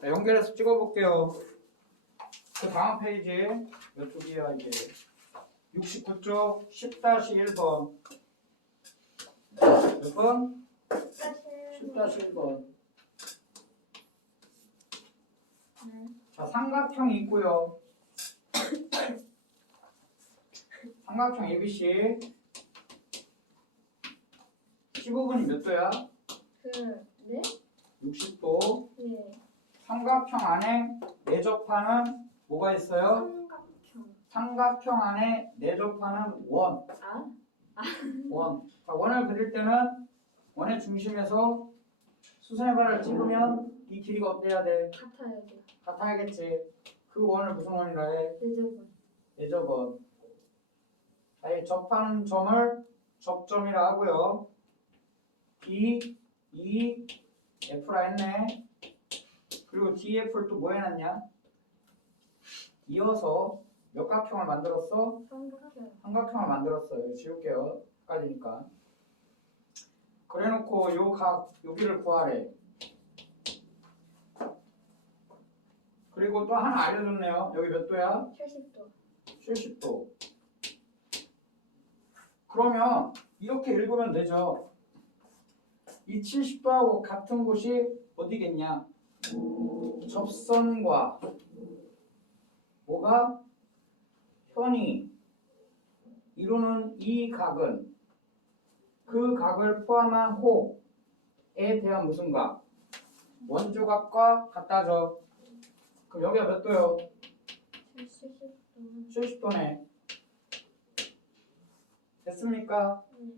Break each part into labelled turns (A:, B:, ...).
A: 자, 연결해서 찍어볼게요. 그 다음 페이지 몇 쪽이야 이게 69쪽 10-1번 몇 번? 10-1번 자 삼각형이 있고요 삼각형 ABC 15분이 몇 도야?
B: 그, 네?
A: 60도
B: 네.
A: 삼각형 안에 내접하는 뭐가 있어요?
B: 삼각형.
A: 삼각형 안에 내접하는 원,
B: 아?
A: 원. 자, 원을 그릴 때는 원의 중심에서 수선의 발을 찍으면 이 길이가 어때야 돼?
B: 같아야 돼.
A: 같아야겠지. 그 원을 무슨 원이라 해?
B: 대접은.
A: 내접원. 자, 이 접하는 점을 접점이라 하고요. B, E, F라 했네. 그리고 DF를 또뭐 해놨냐? 이어서 몇 각형을 만들었어?
B: 삼각형.
A: 삼각형을 만들었어요. 지울게요. 헷갈리니까. 그래놓고 요 각, 여기를 구하래. 그리고 또 하나 알려줬네요. 여기 몇 도야?
B: 70도.
A: 70도. 그러면 이렇게 읽으면 되죠. 이 70도하고 같은 곳이 어디겠냐? 접선과 뭐가 현이 이루는 이 각은 그 각을 포함한 호에 대한 무슨 각? 원주각과 같다죠. 그럼 여기가 몇 도요?
B: 70도.
A: 70도네. 됐습니까?
B: 네.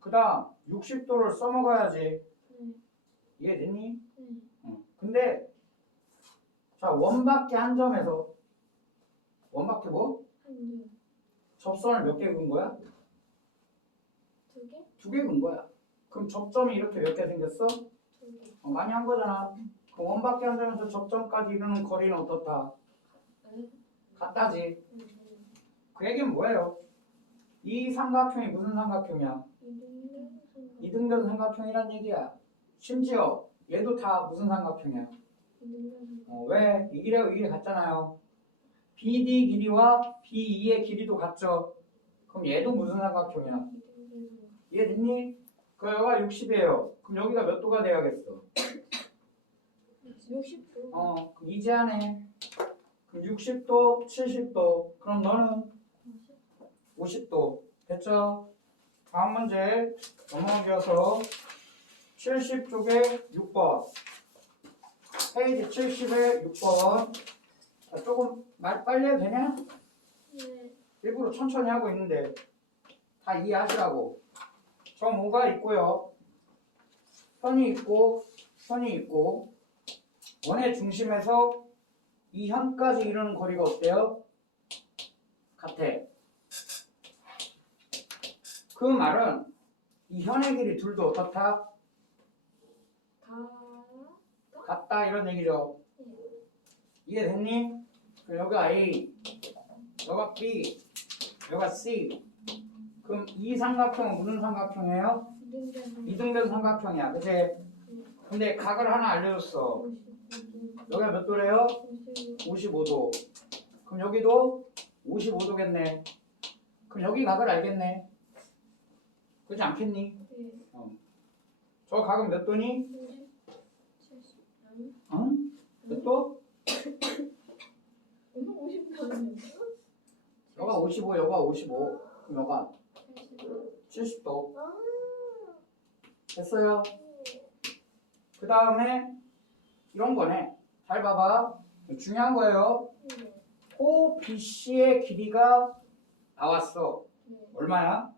A: 그 다음 60도를 써먹어야지.
B: 네.
A: 이해됐니?
B: 네.
A: 응. 근데 자 원밖에 한 점에서 원밖에 뭐?
B: 한 개.
A: 접선을 몇 개 그은 거야?
B: 두 개?
A: 두 개 그은 거야. 그럼 접점이 이렇게 몇 개 생겼어?
B: 두 개.
A: 어, 많이 한 거잖아. 그럼 원밖에 한 점에서 접점까지 이루는 거리는 어떻다?
B: 네.
A: 같다지.
B: 네.
A: 그 얘기는 뭐예요? 이 삼각형이 무슨 삼각형이야? 이등변 삼각형이란 얘기야. 심지어 얘도 다 무슨 삼각형이야? 어, 왜? 이 길이하고 이 길이 같잖아요. BD 길이와 BE의 길이도 같죠? 그럼 얘도 무슨 삼각형이야? 이해됐니? 그 여기가 60이에요. 그럼 여기가 몇 도가 돼야겠어?
B: 60도.
A: 어, 그럼 이제하네. 그럼 60도, 70도. 그럼 너는 50도. 됐죠? 다음 문제 넘어가서 70쪽에 6번. 페이지 70에 6번. 자, 조금 말 빨리 해도 되냐?
B: 네.
A: 일부러 천천히 하고 있는데 다 이해하시라고. 점 5가 있고요. 선이 있고 선이 있고 원의 중심에서 이 현까지 이루는 거리가 어때요? 같아. 그 말은 이 현의 길이 둘도 어떻다?
B: 다.
A: 같다 이런 얘기죠. 이해됐니? 여기가 A, 여기가 B, 여기가 C. 그럼 이 삼각형은 무슨 삼각형이에요? 이등변 삼각형이야. 그치? 근데 각을 하나 알려줬어.
B: 55도.
A: 여기가 몇 도래요?
B: 55.
A: 55도. 그럼 여기도 55도겠네. 그럼 여기 각을 알겠네. 그렇지 않겠니?
B: 네.
A: 저 각은 몇 도니?
B: 70. 70.
A: 응? 몇 도?
B: 오늘 50도 아니었어?
A: 여가 55, 여가 55. 그럼 여가
B: 80.
A: 70도.
B: 아.
A: 됐어요? 그 다음에 이런 거네. 잘 봐봐. 중요한 거예요.
B: 네.
A: 호 BC의 길이가 나왔어.
B: 네.
A: 얼마야?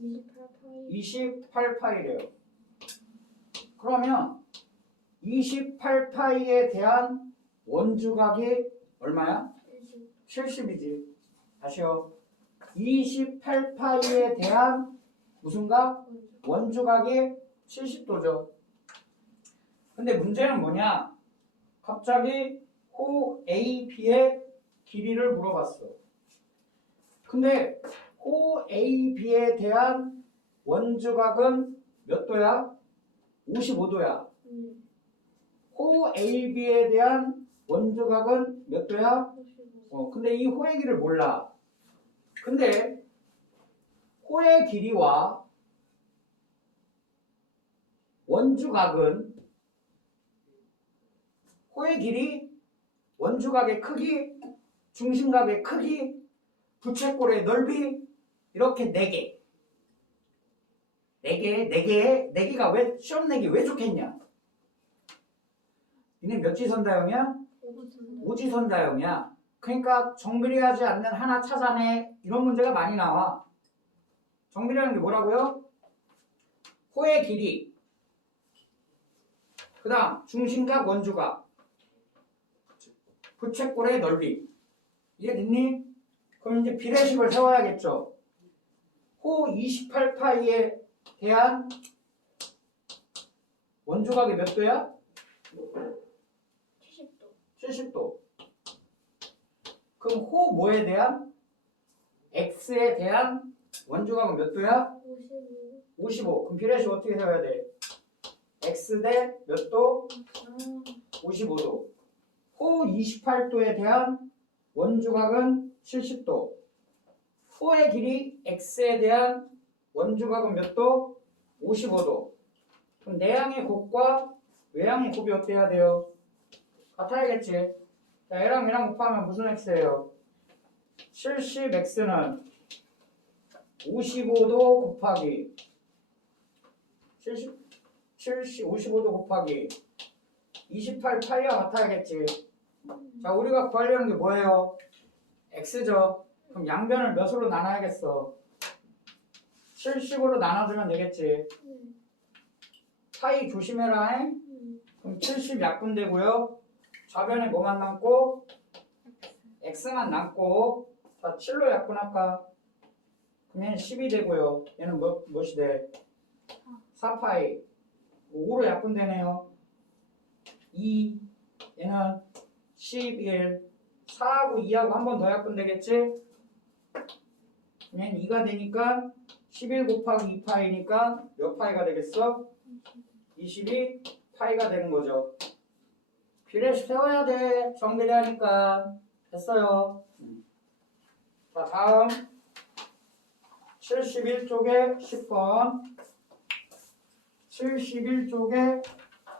B: 28파이.
A: 28파이래요. 그러면 28파이에 대한 원주각이 얼마야?
B: 70.
A: 70이지. 다시요. 28파이에 대한 무슨 각? 원주각이 70도죠. 근데 문제는 뭐냐? 갑자기 호 AB의 길이를 물어봤어. 근데 호 AB에 대한 원주각은 몇 도야? 55도야.
B: 네.
A: 호 AB에 대한 원주각은 몇 도야? 어, 근데 이 호의 길을 몰라. 근데 호의 길이와 원주각은 호의 길이, 원주각의 크기, 중심각의 크기, 부채꼴의 넓이 이렇게 네 개. 네 개, 네 개, 네 개가 왜 시험 내기 왜 좋겠냐? 니네 몇 지선 다형이야? 오지선 다형이야. 그러니까 정비례하지 않는 하나 찾아내 이런 문제가 많이 나와. 정비례하는 게 뭐라고요? 호의 길이, 그 다음 중심각 원주각, 부채꼴의 넓이. 이해됐니? 그럼 이제 비례식을 세워야겠죠. 호 28파이에 대한 원주각이 몇 도야?
B: 70도
A: 70도. 그럼 호 뭐에 대한? x에 대한 원주각은 몇 도야?
B: 55
A: 55. 그럼 비례식 어떻게 세워야 돼? x 대 몇 도?
B: 아
A: 55도. 호 28도에 대한 원주각은 70도. 호의 길이 x에 대한 원주각은 몇 도? 55도. 그럼 내향의 곱과 외향의 곱이 어때야 돼요? 같아야겠지. 자, 얘랑 얘랑 곱하면 무슨 x예요? 70x는 55도 곱하기 70, 70, 55도 곱하기 28 파이와 같아야겠지. 자, 우리가 구하려는 게 뭐예요? x죠. 그럼 양변을 몇으로 나눠야겠어? 70으로 나눠주면 되겠지. 파이 조심해라. 잉?
B: 음.
A: 그럼 70 약분되고요. 좌변에 뭐만 남고? x만 남고. 자, 7로 약분할까? 그럼 얘는 10이 되고요. 얘는 뭐, 무엇이 돼? 4파이. 5로 약분되네요. 2. 얘는 11. 4하고 2하고 한 번 더 약분되겠지? 얘는 2가 되니까 11 곱하기 2파이니까 몇 파이가 되겠어? 22 파이가 되는 거죠. 비례식 세워야 돼. 정비례 하니까. 됐어요. 자, 다음. 71쪽에 10번. 71쪽에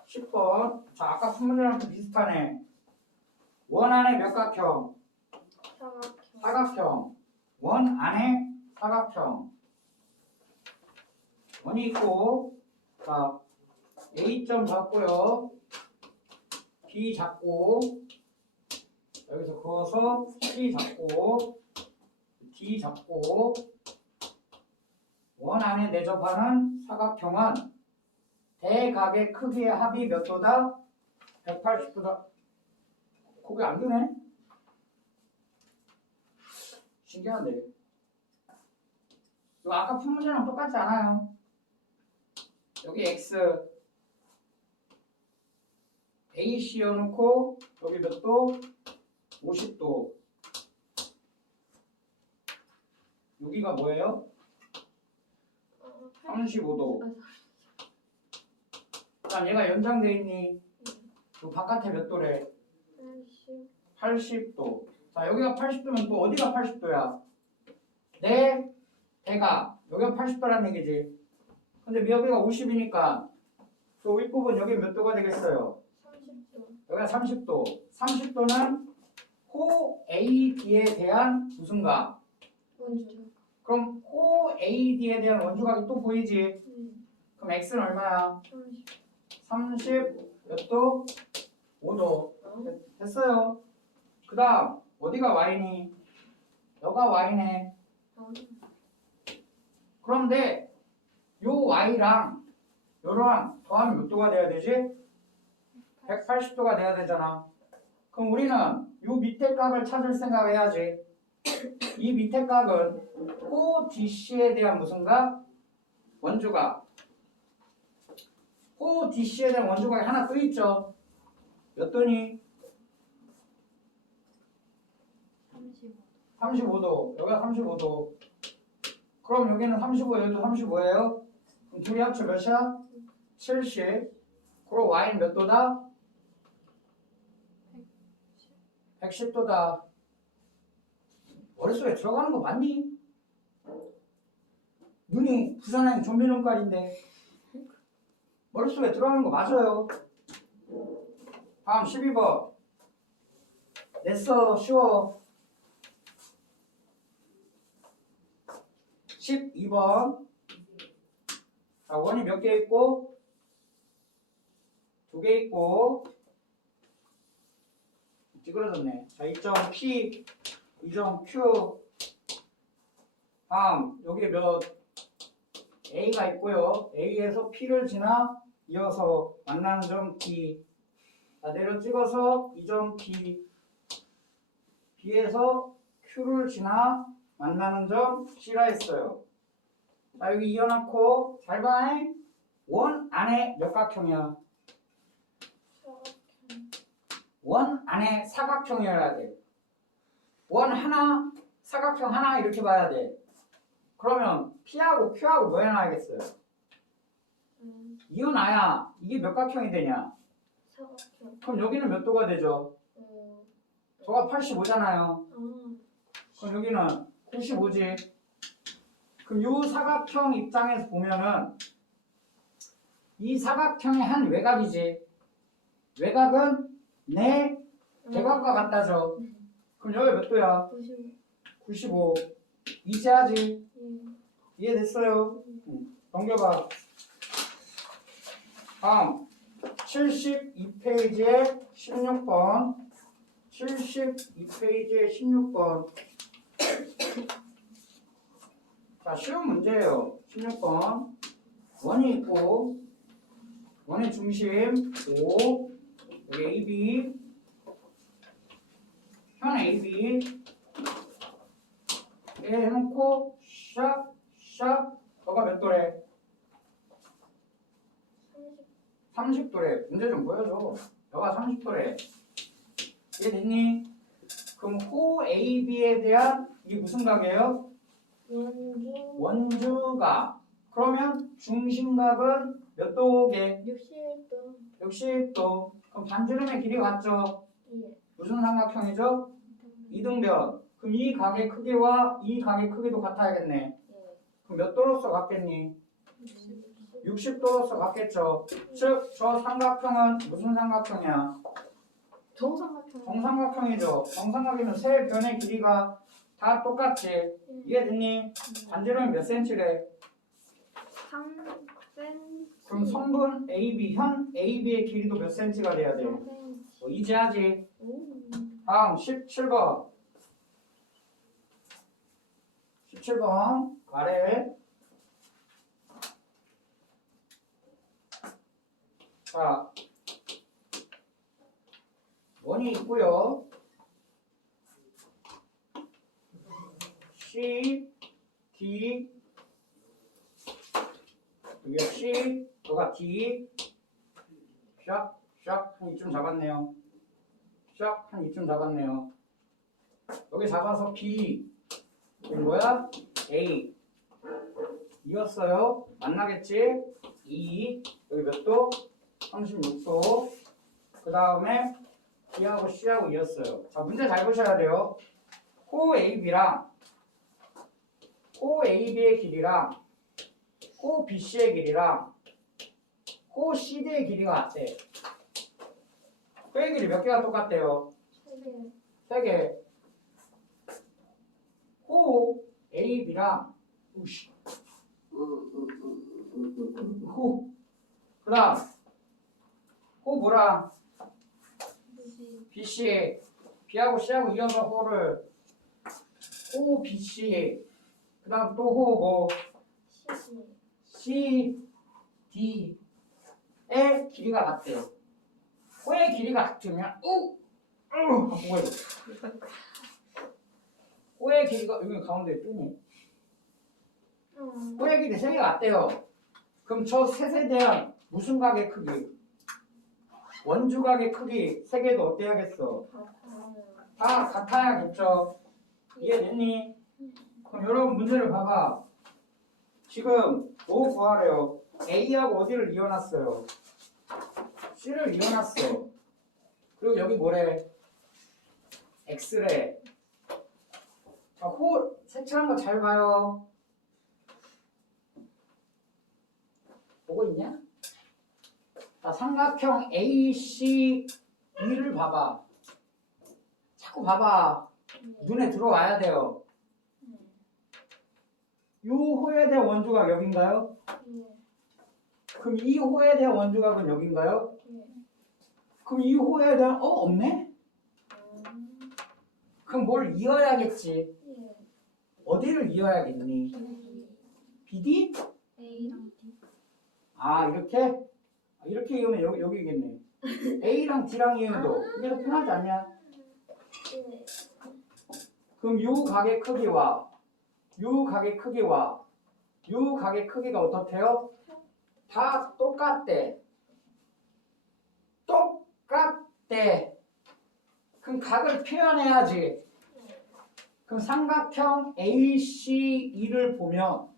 A: 10번. 자, 아까 fun문이랑 비슷하네. 원 안에 몇 각형?
B: 사각형
A: 사각형. 원 안에 사각형. 원이 있고, 자, A점 잡고요. B 잡고, 여기서 그어서 C 잡고, D 잡고, 원 안에 내접하는 사각형은 대각의 크기의 합이 몇 도다? 180도다. 거기 안 되네? 신기한데. 이거 아까 푼 문제랑 똑같지 않아요. 여기 x AC 여놓고 여기 몇 도? 50도. 여기가 뭐예요?
B: 어,
A: 35도. 그다음 얘가 연장돼 있니? 그 바깥에 몇 도래?
B: 80
A: 80도. 자, 여기가 80도면 또 어디가 80도야? 내 대가 여기가 80도라는 얘기지. 근데 여기가 50이니까 그 윗부분 여기 몇 도가 되겠어요?
B: 30도
A: 여기가 30도. 30도는 호 AD에 대한 무슨 각?
B: 원주
A: 그럼 호 AD에 대한 원주각이 또 보이지?
B: 음.
A: 그럼 X는 얼마야?
B: 30
A: 30몇 도? 5도.
B: 어?
A: 됐어요. 그 다음 어디가 Y니? 여가 Y네.
B: 어?
A: 그런데 요 Y랑 요랑 더하면 몇 도가 돼야 되지? 180도가 돼야 되잖아. 그럼 우리는 요 밑에 값을 찾을 생각해야지. 이 밑에 값은 호 DC에 대한 무슨 값? 원주각. 호 DC에 대한 원주각이 하나 또 있죠. 몇 도니?
B: 35
A: 35도. 여기가 35도. 그럼 여기는 35, 여기도 35예요? 그럼 둘이 합쳐 몇이야? 70. 그럼 Y는 몇 도다? 110도다. 머릿속에 들어가는 거 맞니? 눈이 부산행 좀비 눈깔인데 머릿속에 들어가는 거 맞아요. 다음 12번. 냈어, 쉬워. 12번. 자, 원이 몇 개 있고? 두 개 있고. 찌그러졌네. 자, 2점 P, 2점 Q. 다음, 여기 몇, A가 있고요. A에서 P를 지나 이어서 만나는 점 D. 자, 내려 찍어서 2점 P. B에서 Q를 지나 만나는 점 C라 했어요. 자, 여기 이어놓고 잘 봐. 원 안에 몇 각형이야?
B: 사각형.
A: 원 안에 사각형이어야 돼. 원 하나, 사각형 하나 이렇게 봐야 돼. 그러면 P하고 Q하고 뭐 해놔야겠어요?
B: 음,
A: 이어놔야 이게 몇 각형이 되냐?
B: 사각형.
A: 그럼 여기는 몇 도가 되죠?
B: 어,
A: 저가 85잖아요.
B: 아,
A: 그럼 여기는 95지. 그럼 요 사각형 입장에서 보면은 이 사각형의 한 외곽이지. 외곽은 내 대각과 같다죠. 그럼 여기 몇 도야?
B: 95.
A: 95. 이제하지.
B: 예.
A: 이해됐어요? 응. 넘겨봐. 다음 72페이지에 16번 72페이지에 16번 자 쉬운 문제예요 16번 원이 있고 원의 중심 O 여기 AB 현 AB 에 해놓고 샥 샥 너가 몇 도래?
B: 30.
A: 30도래. 문제 좀 보여줘. 너가 30도래. 이해 됐니? 그럼 호 AB에 대한 이게 무슨 각이에요?
B: 원주.
A: 원주각. 그러면 중심각은 몇 도게?
B: 61도.
A: 60도. 그럼 반지름의 길이 같죠?
B: 예.
A: 무슨 삼각형이죠? 이등변. 그럼 이 각의 크기와 이 각의 크기도 같아야겠네.
B: 예.
A: 그럼 몇 도로서 같겠니?
B: 60.
A: 60도로서 같겠죠. 즉, 저 삼각형은 무슨 삼각형이야?
B: 정삼각형.
A: 정삼각형이죠. 정삼각이면 세 변의 길이가 다 똑같지.
B: 예.
A: 이해됐니? 반지름이 몇 센치래?
B: 3cm.
A: 그럼 성분 AB, 현 AB의 길이도 몇 센치가 돼야 돼?
B: 3cm.
A: 뭐 이제 하지.
B: 오.
A: 다음 17번. 17번. 아래. 자. 원이 있고요. C, D, C, 너가 D, 샥, 샥, 한 이쯤 잡았네요. 샥, 한 이쯤 잡았네요. 여기 잡아서 B, 여기 뭐야? A. 이었어요. 만나겠지? 2, 여기 몇 도? 36도. 그 다음에 B하고 C하고 이었어요. 자, 문제 잘 보셔야 돼요. 호 AB랑 호 AB의 길이랑 호 BC의 길이랑 호 CD의 길이가 같대. 그의 길이 몇 개가 똑같대요?
B: 3개.
A: 세 개. 호 AB랑 우씨 호 그다음 호 뭐랑 BC B하고 C하고 이어서 호를 호 BC 그다음 또호뭐
B: CC.
A: C D의 길이가 같대요. 호의 길이가 같으면 우 우, 뭐가 이거? 호의 길이가 여기 가운데 뜨니?
B: 음.
A: 호의 길이 세 개가 같대요. 그럼 저 셋에 대한 무슨 각의 크기? 원주 각의 크기 세 개도 어때야겠어? 다 같아야겠죠. 이해됐니? 그럼 여러분 문제를 봐봐. 지금 뭐 구하래요? A하고 어디를 이어놨어요? C를 이어놨어. 그리고 여기 뭐래? x래. 자, 호 색칠한 거 잘 봐요. 보고 있냐? 자, 삼각형 ACE를 봐봐. 자꾸 봐봐. 눈에 들어와야 돼요. 이 호에 대한 원주각 여긴가요?
B: 예.
A: 그럼 이 호에 대한 원주각은 여긴가요?
B: 예.
A: 그럼 이 호에 대한 어 없네?
B: 음.
A: 그럼 뭘 이어야겠지?
B: 예.
A: 어디를 이어야겠니? BD?
B: A랑 D.
A: 아 이렇게? 아, 이렇게 이으면 여기 여기겠네. A랑 D랑 이으면 도 이게 더 편하지 않냐?
B: 예.
A: 그럼 요 각의 크기와 요 각의 크기와 요 각의 크기가 어떻대요? 다 똑같대. 똑같대. 그럼 각을 표현해야지. 그럼 삼각형 ACE를 보면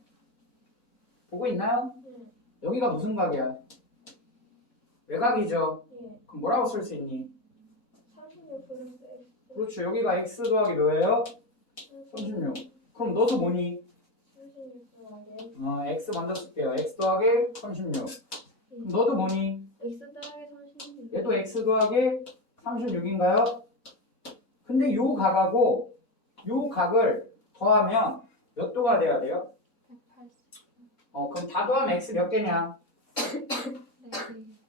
A: 보고 있나요?
B: 예.
A: 여기가 무슨 각이야? 외곽이죠.
B: 예.
A: 그럼 뭐라고 쓸 수 있니?
B: 36 플러스 X.
A: 그렇죠. 여기가 x 더하기 뭐예요? 36. 그럼 너도 뭐니?
B: 36 더하기
A: 어, x 쓸게요. x 더하기 36. 그럼 너도 뭐니?
B: X 더하기 36.
A: 얘도 x 더하기 36인가요? 근데 요 각하고 요 각을 더하면 몇 도가 돼야 돼요?
B: 180.
A: 어, 그럼 다 더하면 x 몇 개냐?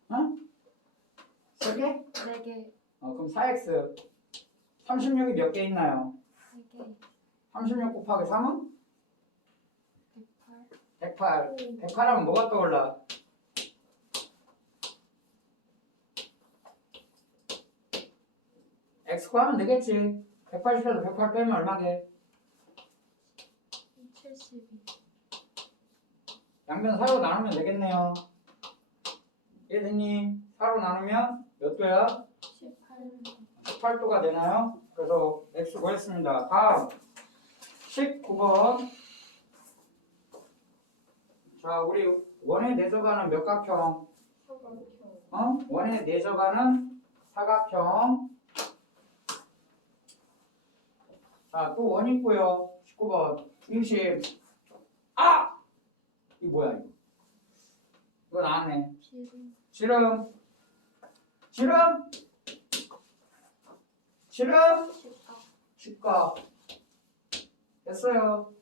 A: 네세 개?
B: 개. 네 개.
A: 어, 그럼 4x. 36이 몇 개 있나요?
B: 네 개.
A: 36 곱하기 3은
B: 108.
A: 108. 108하면 뭐가 떠올라? x 구하면 되겠지. 180에서 108 빼면 얼마게?
B: 72.
A: 양변 4로 나누면 되겠네요. 예드님 4로 나누면 몇 도야?
B: 18.
A: 18도가 되나요? 그래서 x 구했습니다. 다음 19번 자 우리 원에 내져가는 몇 각형?
B: 사각형.
A: 어? 원에 내져가는 사각형 자 또 원 있고요 19번 중심 아! 이거 뭐야 이거 이거 나왔네
B: 지름.
A: 지름 지름 지름
B: 14.
A: 직각 됐어요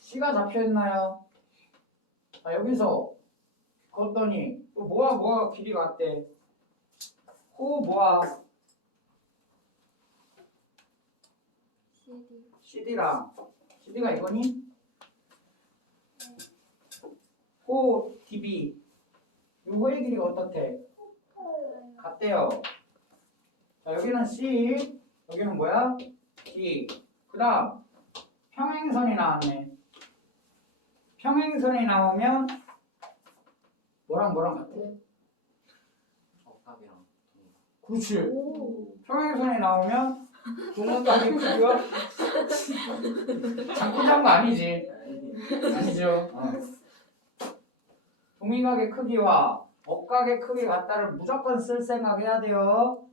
A: C가 잡혀있나요? 자 여기서 걷더니 또 뭐가 뭐가 길이가 같대 호 뭐야
B: CD.
A: CD랑 CD가 이거니? 호 DB 이 호의 길이가 어떻대? 같대요 자 여기는 C 여기는 뭐야? D 그 다음 평행선이 나왔네. 평행선이 나오면 뭐랑 뭐랑 같아?
C: 적합이랑
A: 그렇지.
B: 오.
A: 평행선이 나오면 동원각의 크기가 장구장 거 아니지. 아니죠. 어. 동의각의 크기와 억각의 크기 같다를 무조건 쓸 생각해야 돼요.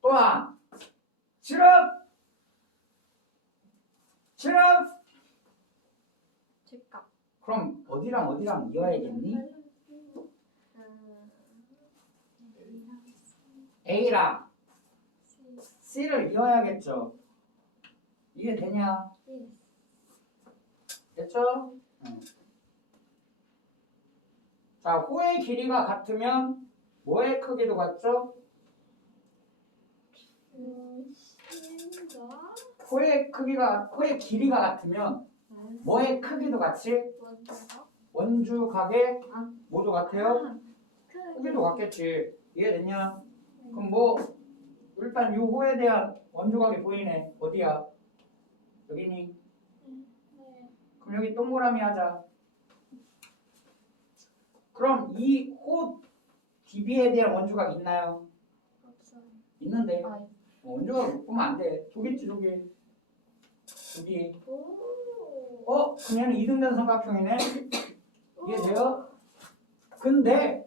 A: 또한 지름 지름
B: 직각.
A: 그럼 어디랑 어디랑 이어야겠니?
B: 음.
A: A랑
B: C.
A: C를 이어야겠죠 이게 되냐? 됐죠? 응. 자, 호의 길이가 같으면 뭐의 크기도 같죠?
B: 음.
A: 호의 크기가 호의 길이가 같으면
B: 음.
A: 뭐의 크기도 같이? 원주각의
B: 아.
A: 모두 같아요? 크기도 같겠지. 이해됐냐? 그럼 뭐 일단 이 호에 대한 원주각이 보이네. 어디야? 여기니?
B: 네.
A: 그럼 여기 동그라미 하자. 그럼 이 호 DB에 대한 원주각 있나요?
B: 없어요.
A: 있는데
B: 아,
A: 어, 원주각 보면 안 돼. 저기 있지 저기.
B: 오.
A: 어? 그냥 이등변 삼각형이네. 이해돼요? 근데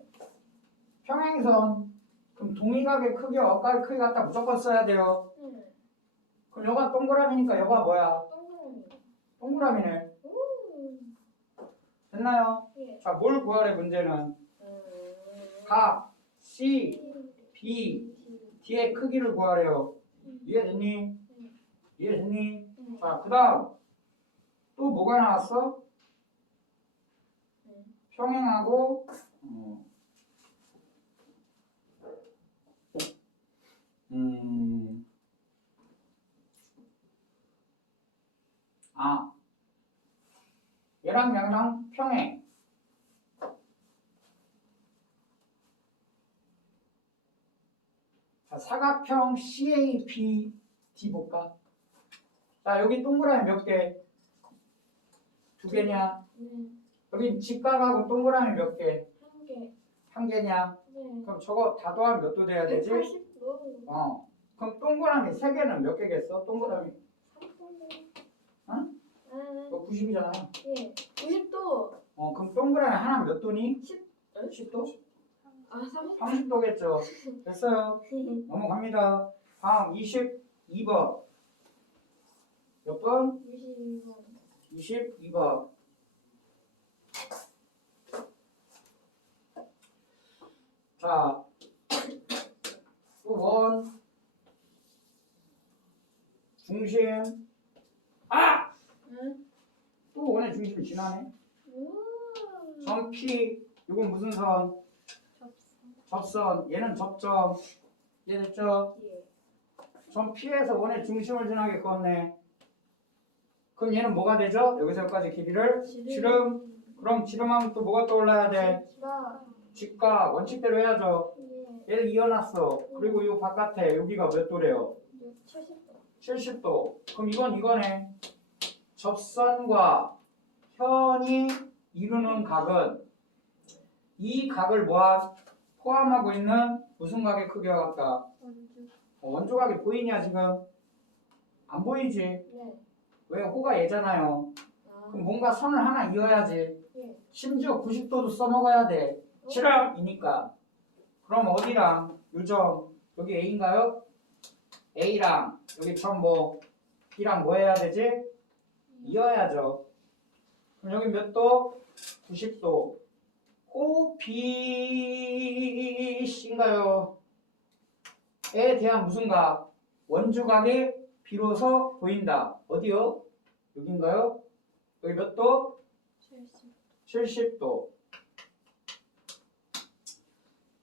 A: 평행선 그럼 동의각의 크기와 억각의 크기 같다 무조건 써야 돼요.
B: 네.
A: 그럼 여가 동그라미니까 여가 뭐야?
B: 동그라미.
A: 동그라미네.
B: 오.
A: 됐나요?
B: 예.
A: 자, 뭘 구하래 문제는? 각 C, B, D의 크기를 구하래요. 이해됐니? 이해됐니? 자, 그 다음 또 뭐가 나왔어? 평행하고 어, 음, 아, 얘랑 얘랑 평행. 자, 사각형 CAPD 볼까? 자, 여기 동그라미 몇 개? 두 개냐?
B: 네.
A: 여기 직각하고 동그라미 몇 개?
B: 한 개.
A: 한 개냐?
B: 네.
A: 그럼 저거 다 더하면 몇 도 돼야 되지?
B: 180도.
A: 어. 그럼 동그라미 세 개는 몇 개겠어? 동그라미
B: 3분의.
A: 어?
B: 아,
A: 이거 90이잖아.
B: 예. 90도.
A: 어, 그럼 동그라미 하나 몇 도니?
B: 10.
A: 10도?
B: 아, 30도.
A: 30도겠죠. 됐어요. 넘어갑니다. 다음 22번. 몇 번?
B: 22번.
A: 22번. 자, 또 원, 중심, 아!
B: 응?
A: 또 원의 중심이 지나네.
B: 오.
A: 점 P, 이건 무슨 선?
B: 접선.
A: 접선, 얘는 접점. 이해됐죠?
B: 예.
A: 점 P에서 원의 중심을 지나게 그었네. 그럼 얘는 뭐가 되죠? 여기서 여기까지 길이를 지름. 그럼 지름하면 또 뭐가 떠올라야 돼? 직각 원칙대로 해야죠.
B: 예.
A: 얘를 이어놨어. 그리고 이 바깥에 여기가 몇 도래요?
B: 70도.
A: 70도. 그럼 이건 이거네. 접선과 현이 이루는 각은 이 각을 모아 포함하고 있는 무슨 각의 크기와 같다? 어, 원조각이 보이냐 지금? 안 보이지?
B: 네.
A: 왜 호가 얘잖아요.
B: 아.
A: 그럼 뭔가 선을 하나 이어야지.
B: 예.
A: 심지어 90도도 써먹어야 돼. 실험이니까. 그럼 어디랑 요점 여기 A인가요? A랑 여기 점뭐 B랑 뭐 해야 되지? 이어야죠. 그럼 여기 몇 도? 90도. O, B, C인가요? 에 대한 무슨 각? 원주각이 비로소 보인다. 어디요? 여긴가요? 여기 몇 도?
B: 70.
A: 70도.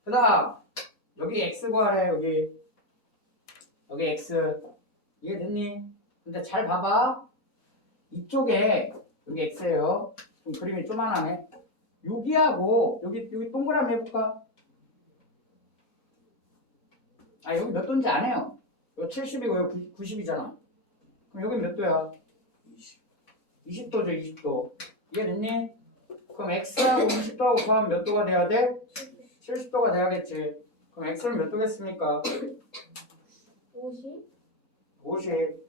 A: 그 다음, 여기 x 구하래, 여기. 여기 x. 이해됐니? 근데 잘 봐봐. 이쪽에, 여기 x예요. 좀 그림이 쪼만하네. 여기하고, 여기, 여기 동그라미 해볼까? 아, 여기 몇 도인지 안 해요. 여기 70이고, 여기 90 이잖아. 그럼 여기 몇 도야? 20. 20도죠, 20도. 이해됐니? 그럼 x하고 20도하고 구하면 몇 도가 돼야 돼? 70도가 돼야겠지. 그럼 x는 몇 도겠습니까?
B: 50.
A: 50.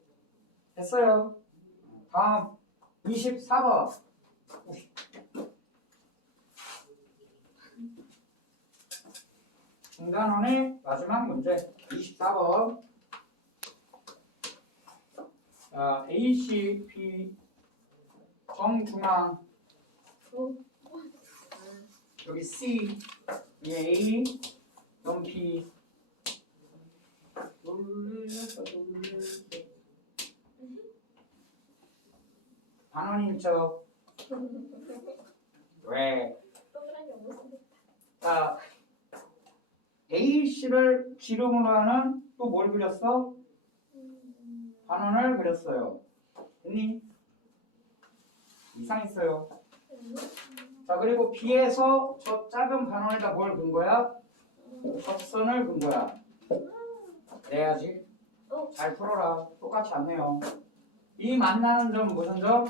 A: 됐어요. 다음 24번. 중간원의 마지막 문제 24번. 자, ACP 정중앙
B: 오.
A: 여기 C, 여기 A, 놀래서. 반원이 있죠? 왜? 자, A, C를 지름으로 하는 또 뭘 그렸어?
B: 음.
A: 반원을 그렸어요. 됐니? 이상했어요. 자, 그리고 B에서 저 작은 반원에다 뭘 근 거야? 접선을 근 거야. 내야지.
B: 어.
A: 잘 풀어라. 똑같이 안 내요. 이 만나는 점 무슨 점?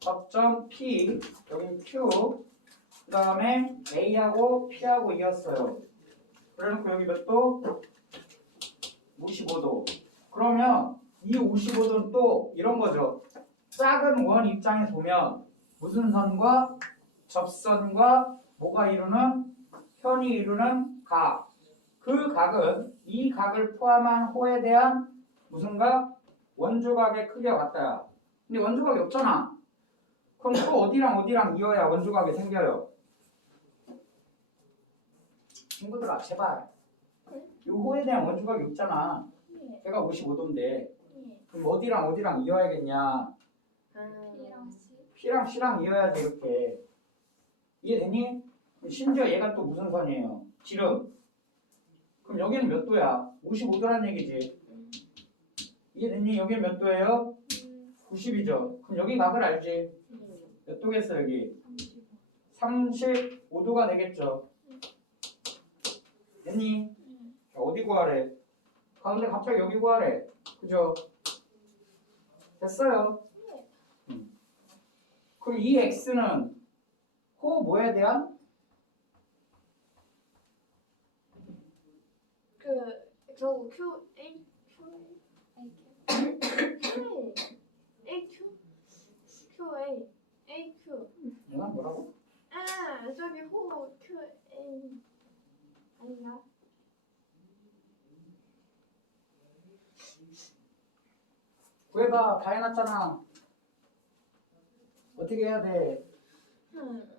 A: 접점 P, 여기 Q, 그 다음에 A하고 P하고 이었어요. 그래놓고 여기 몇 도? 55도. 그러면 이 55도는 또 이런 거죠. 작은 원 입장에서 보면 무슨 선과 접선과 뭐가 이루는 현이 이루는 각. 그 각은 이 각을 포함한 호에 대한 무슨 각? 원조각의 크기가 같다야. 근데 원조각이 없잖아. 그럼 또 어디랑 어디랑 이어야 원조각이 생겨요? 친구들아 제발. 요거에 대한 원조각이 없잖아.
B: 예.
A: 걔가 55도인데
B: 예.
A: 그럼 어디랑 어디랑 이어야겠냐?
B: 아.
C: B랑 C.
A: P랑 C랑 이어야지 이렇게. 이해되니? 심지어 얘가 또 무슨 선이에요? 지름. 그럼 여기는 몇 도야? 55도란 얘기지. 이해됐니? 여기는 몇 도예요?
B: 음.
A: 90이죠. 그럼 여기 각을 알지?
B: 예.
A: 몇 도겠어 여기?
C: 35.
A: 35도가 되겠죠. 됐니? 자, 어디 구하래? 가운데 갑자기 여기 구하래. 그죠? 됐어요. 음. 그럼 이 x는 호 뭐에 대한?
B: 그 저거 Q A Q. A A Q Q A A Q
A: 얘가 뭐라고?
B: 아 저기 호 Q A 아닌가?
A: 구해봐. 다 해놨잖아. 어떻게 해야 돼?
B: 음.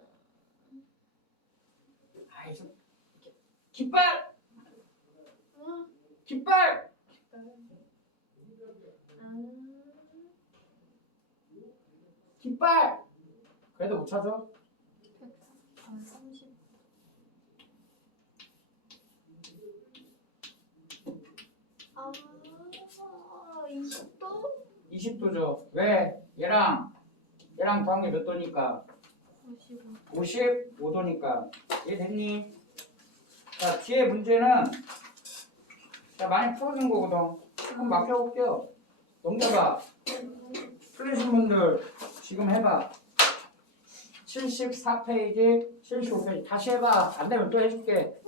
A: 아이 좀 이렇게. 깃발!
B: 어?
A: 깃발!
B: 아.
A: 깃발! 그래도 못 찾아?
C: 100. 아, 30.
B: 아. 20도?
A: 20도죠. 왜? 얘랑 얘랑 게몇 도니까?
C: 55.
A: 55도니까. 이해됐니? 자, 뒤에 문제는 자, 많이 풀어준 거거든. 조금 맡겨볼게요. 넘겨봐. 풀리신 분들 지금 해봐. 74페이지, 75페이지 다시 해봐. 안 되면 또 해줄게.